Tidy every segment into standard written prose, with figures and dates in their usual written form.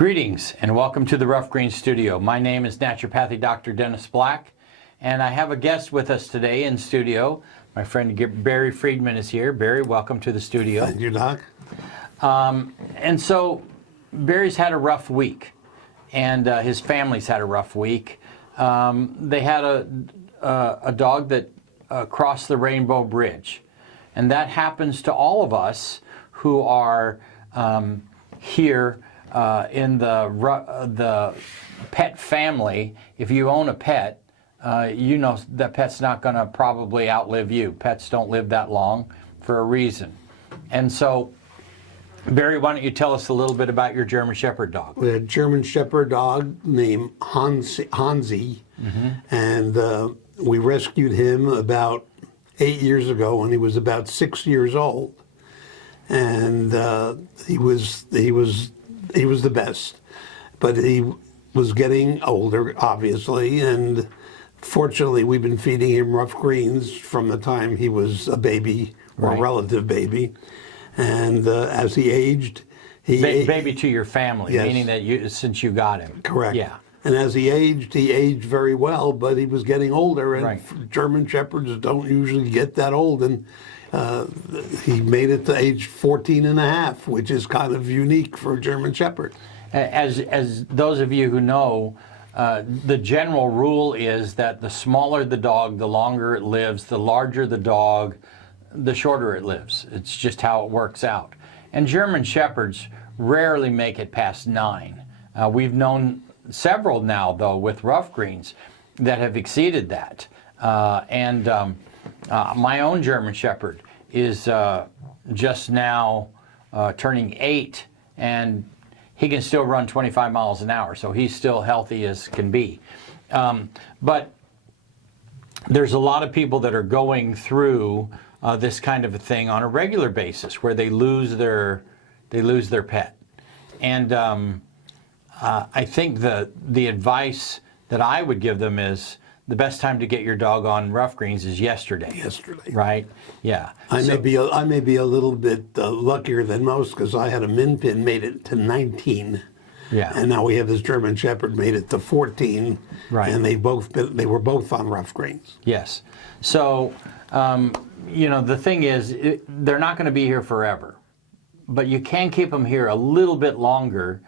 Greetings and welcome to the Ruff Green Studio. My name is naturopathic Dr. Dennis Black, and I have a guest with us today in studio. My friend Barry Friedman is here. Barry, welcome to the studio. Thank you, Doc. And so Barry's had a rough week, and his family's had a rough week. They had a dog that crossed the Rainbow Bridge, and that happens to all of us who are here in the pet family. If you own a pet, you know that pet's not going to probably outlive you. Pets don't live that long for a reason. And so, Barry, why don't you tell us a little bit about your German Shepherd dog? We had a German Shepherd dog named Hansi, and we rescued him about 8 years ago when he was about 6 years old. And he was the best, but he was getting older, obviously, and fortunately we've been feeding him Ruff Greens from the time he was a baby or a relative baby, and as he aged, baby to your family, yes. Meaning that since you got him. Correct. Yeah. And as he aged very well, but he was getting older, and German Shepherds don't usually get that old, and he made it to age 14 and a half, which is kind of unique for a German Shepherd. As those of you who know, the general rule is that the smaller the dog, the longer it lives. The larger the dog, the shorter it lives. It's just how it works out. And German Shepherds rarely make it past 9. We've known several now, though, with Ruff Greens that have exceeded that. My own German Shepherd is just now turning 8, and he can still run 25 miles an hour, so he's still healthy as can be. But there's a lot of people that are going through this kind of a thing on a regular basis, where they lose their pet. And I think the advice that I would give them is the best time to get your dog on Ruff Greens is yesterday. Yesterday. Right? Yeah. I may be a little bit luckier than most, because I had a Min Pin made it to 19. Yeah. And now we have this German Shepherd made it to 14. Right. And they were both on Ruff Greens. Yes. So, the thing is, they're not going to be here forever, but you can keep them here a little bit longer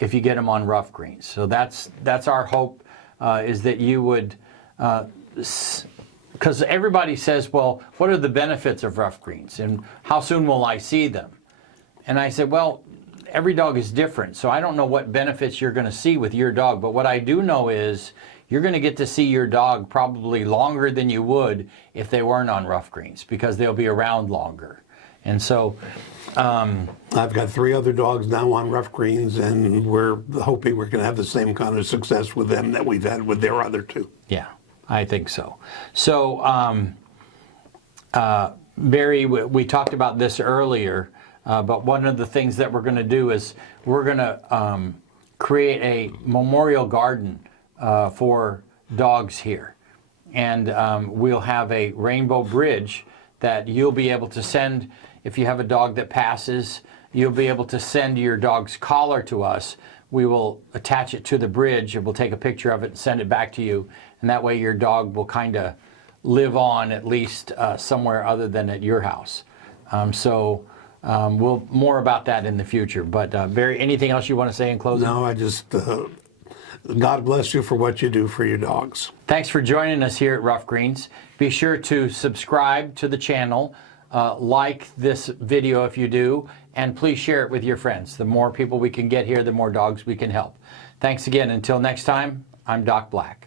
if you get them on Ruff Greens. So that's our hope, is that you would. Because everybody says, well, what are the benefits of Ruff Greens and how soon will I see them? And I said, well, every dog is different, so I don't know what benefits you're going to see with your dog, but what I do know is you're going to get to see your dog probably longer than you would if they weren't on Ruff Greens, because they'll be around longer. And so I've got 3 other dogs now on Ruff Greens, and we're hoping we're going to have the same kind of success with them that we've had with their other 2. Yeah, I think so. So, Barry, we talked about this earlier, but one of the things that we're going to do is we're going to create a memorial garden for dogs here. And we'll have a rainbow bridge that you'll be able to send. If you have a dog that passes, you'll be able to send your dog's collar to us. We will attach it to the bridge, and we'll take a picture of it and send it back to you. And that way your dog will kind of live on, at least somewhere other than at your house. We'll more about that in the future. But Barry, anything else you want to say in closing? No, I just, God bless you for what you do for your dogs. Thanks for joining us here at Ruff Greens. Be sure to subscribe to the channel. Like this video if you do, and please share it with your friends. The more people we can get here, the more dogs we can help. Thanks again. Until next time, I'm Doc Black.